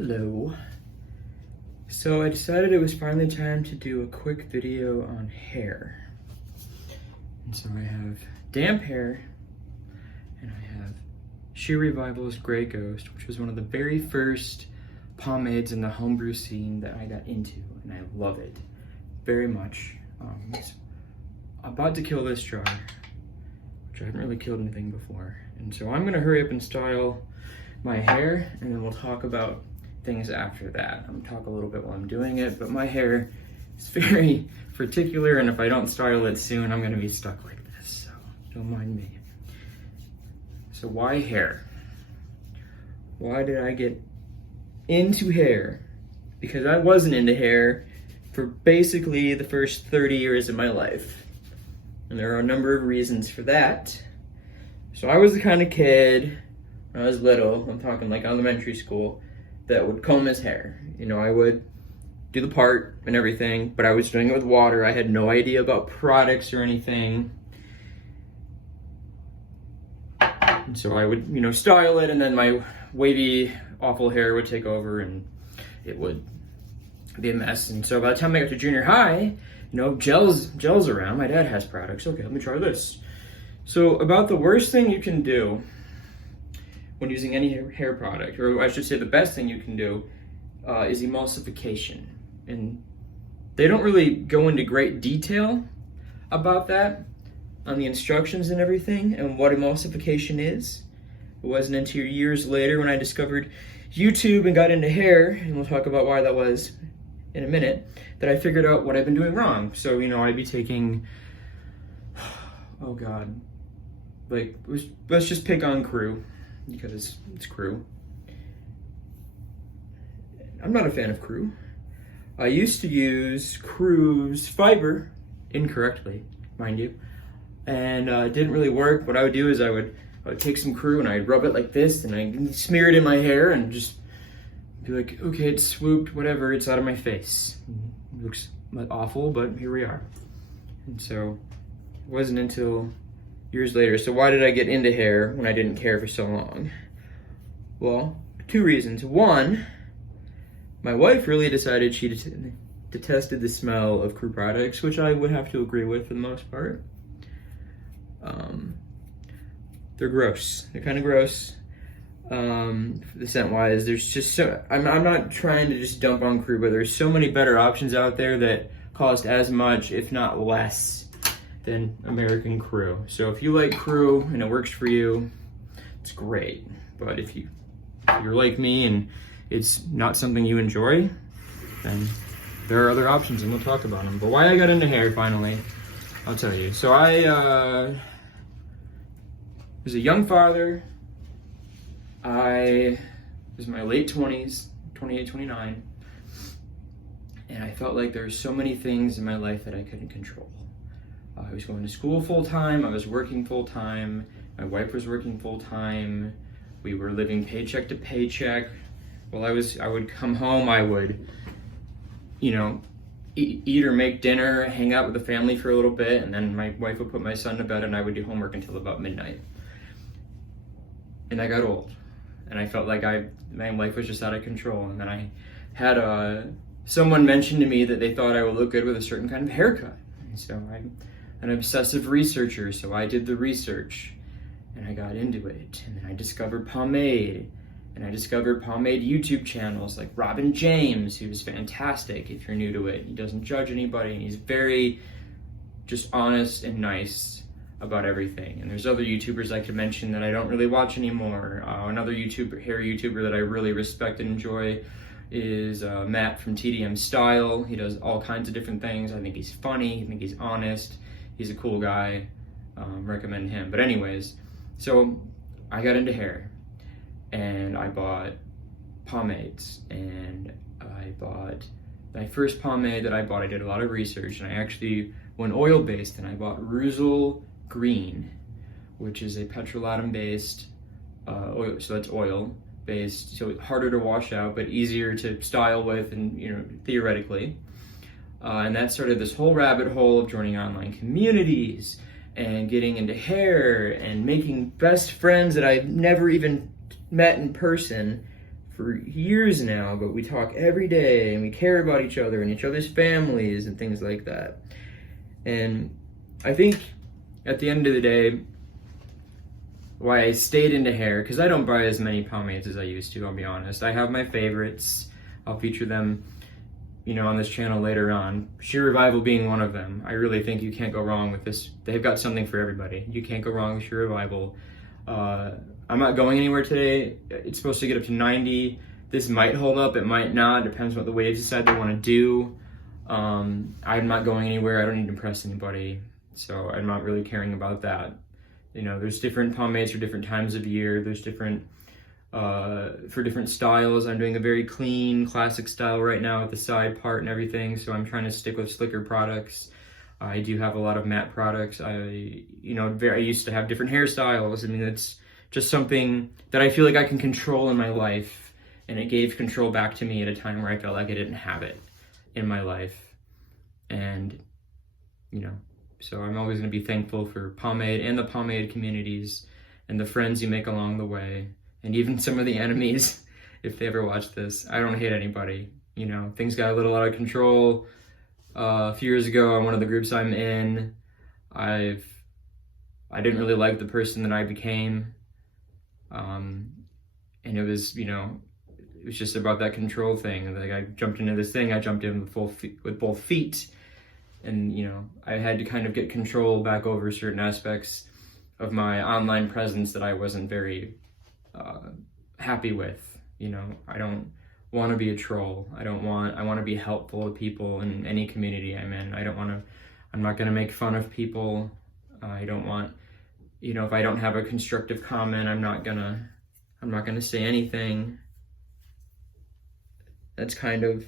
Hello. So I decided it was finally time to do a quick video on hair. And so I have damp hair, and I have Sheer Revival's Grey Ghost, which was one of the very first pomades in the homebrew scene that I got into, and I love it very much. It's about to kill this jar, which I haven't really killed anything before. And so I'm gonna hurry up and style my hair, and then we'll talk about things after that. I'm gonna talk a little bit while I'm doing it, but my hair is very particular, and if I don't style it soon, I'm gonna be stuck like this, so don't mind me. So why hair? Why did I get into hair? Because I wasn't into hair for basically the first 30 years of my life. And there are a number of reasons for that. So I was the kind of kid, when I was little, I'm talking like elementary school, that would comb his hair. You know, I would do the part and everything, but I was doing it with water. I had no idea about products or anything. And so I would, you know, style it, and then my wavy, awful hair would take over and it would be a mess. And so by the time I got to junior high, you know, gel's around. My dad has products. Okay, let me try this. So about the worst thing you can do when using any hair product, or I should say the best thing you can do, is emulsification. And they don't really go into great detail about that on the instructions and everything and what emulsification is. It wasn't until years later when I discovered YouTube and got into hair, and we'll talk about why that was in a minute, that I figured out what I've been doing wrong. So, you know, I'd be taking, oh God, like, let's just pick on Crew, because it's Crew. I'm not a fan of Crew. I used to use Crew's fiber incorrectly, mind you, and it didn't really work. What I would do is I would take some Crew and I'd rub it like this, and I'd smear it in my hair and just be like, okay, it's swooped, whatever, it's out of my face. It looks awful, but here we are. And so it wasn't until years later. So why did I get into hair when I didn't care for so long? Well, two reasons. One, my wife really decided she detested the smell of Crew products, which I would have to agree with for the most part. They're gross. They're kind of gross. The scent wise, there's just so, I'm not trying to just dump on Crew, but there's so many better options out there that cost as much, if not less, than American Crew. So if you like Crew and it works for you, it's great. But if you're like me and it's not something you enjoy, then there are other options, and we'll talk about them. But why I got into hair finally, I'll tell you. So I was a young father. I was in my late 20s, 28, 29, and I felt like there were so many things in my life that I couldn't control. I was going to school full-time, I was working full-time, my wife was working full-time, we were living paycheck to paycheck. While I would come home, I would, you know, eat or make dinner, hang out with the family for a little bit, and then my wife would put my son to bed and I would do homework until about midnight. And I got old, and I felt like my life was just out of control. And then I had someone mention to me that they thought I would look good with a certain kind of haircut. And so I'm an obsessive researcher, so I did the research, and I got into it. And then I discovered Pomade, and I discovered Pomade YouTube channels like Robin James, who's fantastic if you're new to it. He doesn't judge anybody, and he's very just honest and nice about everything. And there's other YouTubers I could mention that I don't really watch anymore. Another hair YouTuber that I really respect and enjoy is Matt from TDM Style. He does all kinds of different things. I think he's funny, I think he's honest, he's a cool guy. Recommend him. But anyways, so I got into hair, and I bought pomades, and I bought my first pomade that I bought. I did a lot of research, and I actually went oil-based, and I bought Russell Green, which is a petrolatum-based oil, so that's oil-based, so harder to wash out, but easier to style with, and, you know, theoretically. And that started this whole rabbit hole of joining online communities and getting into hair and making best friends that I've never even met in person for years now, but we talk every day and we care about each other and each other's families and things like that. And I think at the end of the day, why I stayed into hair, because I don't buy as many pomades as I used to, I'll be honest. I have my favorites. I'll feature them, on this channel later on. Sheer Revival being one of them. I really think you can't go wrong with this. They've got something for everybody. You can't go wrong with Sheer Revival. I'm not going anywhere today. It's supposed to get up to 90. This might hold up, it might not. Depends what the waves decide they want to do. I'm not going anywhere. I don't need to impress anybody. So I'm not really caring about that. There's different pomades for different times of year. There's different, for different styles. I'm doing a very clean, classic style right now with the side part and everything. So I'm trying to stick with slicker products. I do have a lot of matte products. I used to have different hairstyles. I mean, it's just something that I feel like I can control in my life. And it gave control back to me at a time where I felt like I didn't have it in my life. And, so I'm always going to be thankful for Pomade and the Pomade communities and the friends you make along the way. And even some of the enemies, if they ever watch this. I don't hate anybody. Things got a little out of control. A few years ago on one of the groups I'm in, I didn't really like the person that I became. And it was, it was just about that control thing. Like I jumped into this thing, I jumped in with both feet. And, I had to kind of get control back over certain aspects of my online presence that I wasn't very happy with. I don't want to be a troll. I want to be helpful to people in any community I'm in. I'm not going to make fun of people. I don't want, if I don't have a constructive comment, I'm not gonna say anything. That's kind of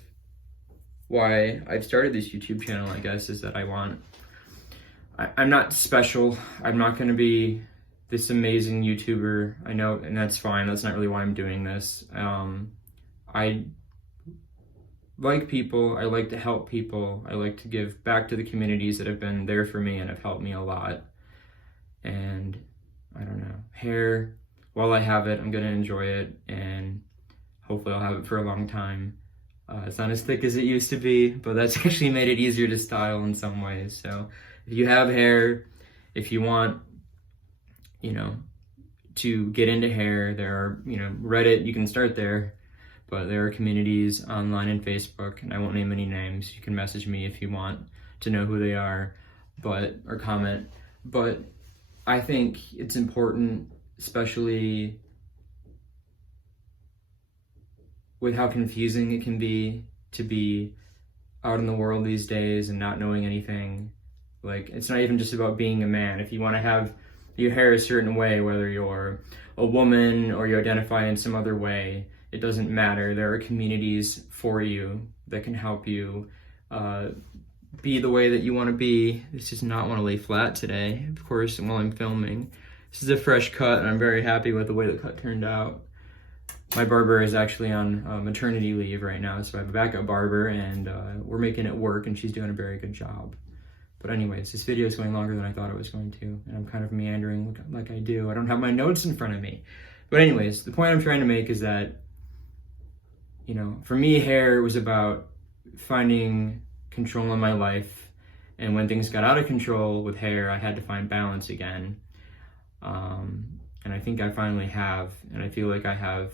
why I've started this YouTube channel, I guess, is that I'm not special. I'm not gonna be this amazing YouTuber. I know, and that's fine. That's not really why I'm doing this. I like people. I like to help people. I like to give back to the communities that have been there for me and have helped me a lot. And I don't know, hair, while I have it, I'm gonna enjoy it, and hopefully I'll have it for a long time. It's not as thick as it used to be, but that's actually made it easier to style in some ways. So if you have hair, if you want, to get into hair, there are, Reddit, you can start there, but there are communities online and Facebook, and I won't name any names. You can message me if you want to know who they are, or comment. But I think it's important, especially with how confusing it can be to be out in the world these days and not knowing anything. Like, it's not even just about being a man. If you want to have your hair a certain way, whether you're a woman or you identify in some other way, it doesn't matter. There are communities for you that can help you be the way that you want to be. This does not want to lay flat today, of course, while I'm filming. This is a fresh cut, and I'm very happy with the way the cut turned out. My barber is actually on maternity leave right now, so I have a backup barber, and we're making it work, and she's doing a very good job. But anyways, this video is going longer than I thought it was going to, and I'm kind of meandering like I do. I don't have my notes in front of me. But anyways, the point I'm trying to make is that, for me, hair was about finding control in my life, and when things got out of control with hair, I had to find balance again. And I think I finally have, and I feel like I have,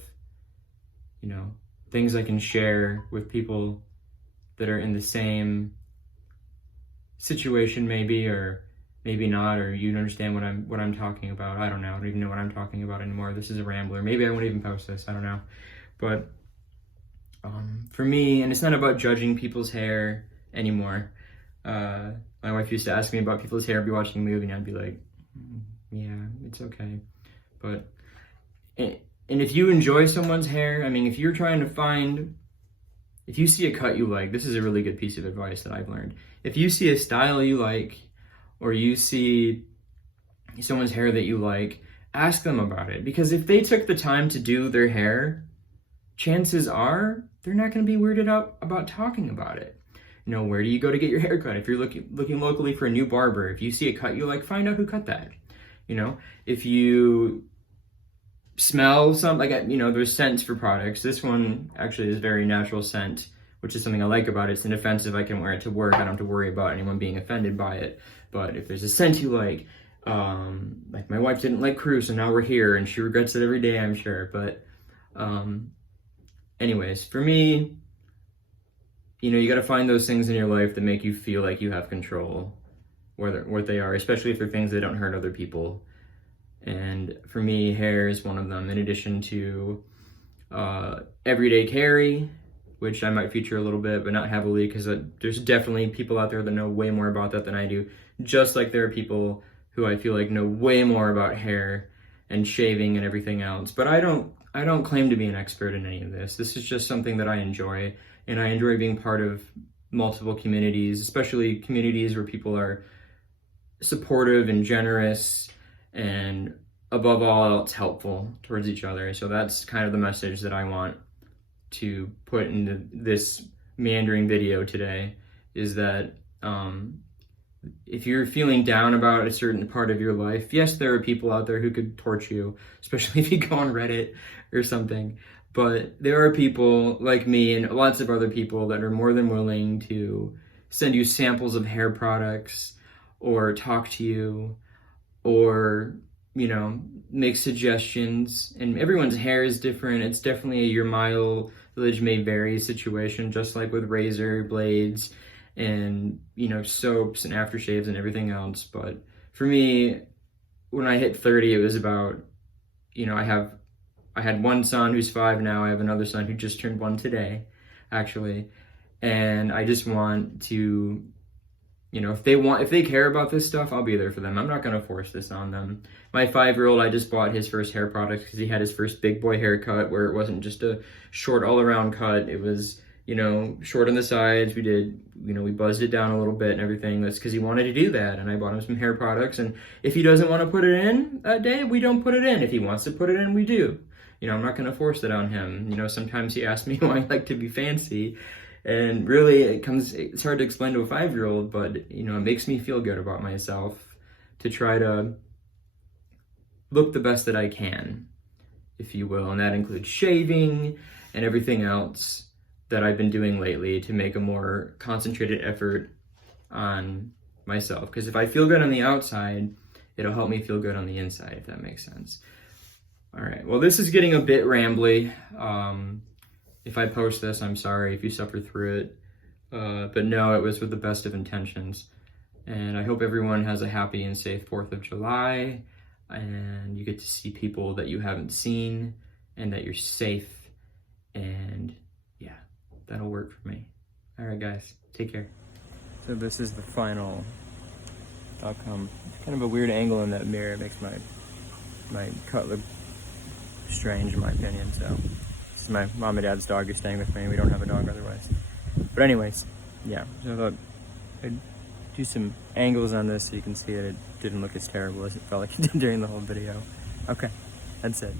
things I can share with people that are in the same situation, maybe, or maybe not, or you understand what I'm talking about. I don't know. I don't even know what I'm talking about anymore. This is a rambler. Maybe I won't even post this. I don't know. But for me, and it's not about judging people's hair anymore. My wife used to ask me about people's hair. I'd be watching a movie and I'd be like, yeah, it's okay. But, and if you enjoy someone's hair, if you're trying to find, if you see a cut you like, this is a really good piece of advice that I've learned. If you see a style you like, or you see someone's hair that you like, ask them about it. Because if they took the time to do their hair, chances are they're not going to be weirded out about talking about it. Where do you go to get your hair cut? If you're looking locally for a new barber, if you see a cut you like, find out who cut that. If you smell some, like, you know, there's scents for products. This one actually is very natural scent, which is something I like about it. It's inoffensive. I can wear it to work. I don't have to worry about anyone being offended by it. But if there's a scent you like my wife didn't like Crew, so now we're here, and she regrets it every day, I'm sure. But anyways, for me, you know, you got to find those things in your life that make you feel like you have control, what they are, especially if they're things that don't hurt other people. And for me, hair is one of them, in addition to everyday carry, which I might feature a little bit, but not heavily, because there's definitely people out there that know way more about that than I do. Just like there are people who I feel like know way more about hair and shaving and everything else. But I don't claim to be an expert in any of this. This is just something that I enjoy, and I enjoy being part of multiple communities, especially communities where people are supportive and generous, and above all else helpful towards each other. So that's kind of the message that I want to put into this meandering video today, is that if you're feeling down about a certain part of your life, yes, there are people out there who could torch you, especially if you go on Reddit or something, but there are people like me and lots of other people that are more than willing to send you samples of hair products, or talk to you, or, you know, make suggestions. And everyone's hair is different. It's definitely a your mileage may vary situation, just like with razor blades and, you know, soaps and aftershaves and everything else. But for me, when I hit 30, it was about, you know, I had one son who's 5 now. I have another son who just turned 1 today, actually. And I just want to, you know, if they care about this stuff, I'll be there for them. I'm not going to force this on them. My 5-year-old, I just bought his first hair product because he had his first big boy haircut, where it wasn't just a short all around cut. It was, you know, short on the sides. We buzzed it down a little bit and everything. That's because he wanted to do that. And I bought him some hair products. And if he doesn't want to put it in that day, we don't put it in. If he wants to put it in, we do. You know, I'm not going to force it on him. You know, sometimes he asks me why I like to be fancy. And really, it's hard to explain to a 5-year-old, but, you know, it makes me feel good about myself to try to look the best that I can, if you will. And that includes shaving and everything else that I've been doing lately to make a more concentrated effort on myself. Because if I feel good on the outside, it'll help me feel good on the inside, if that makes sense. All right, well, this is getting a bit rambly. If I post this, I'm sorry if you suffer through it. But no, it was with the best of intentions. And I hope everyone has a happy and safe 4th of July. And you get to see people that you haven't seen, and that you're safe. And yeah, that'll work for me. All right, guys, take care. So this is the final outcome. Kind of a weird angle in that mirror. It makes my cut look strange, in my opinion. So this is my mom and dad's dog who's staying with me. We don't have a dog otherwise. But anyways, yeah, so I thought I'd do some angles on this so you can see it. It didn't look as terrible as it felt like it did during the whole video. Okay, that's it.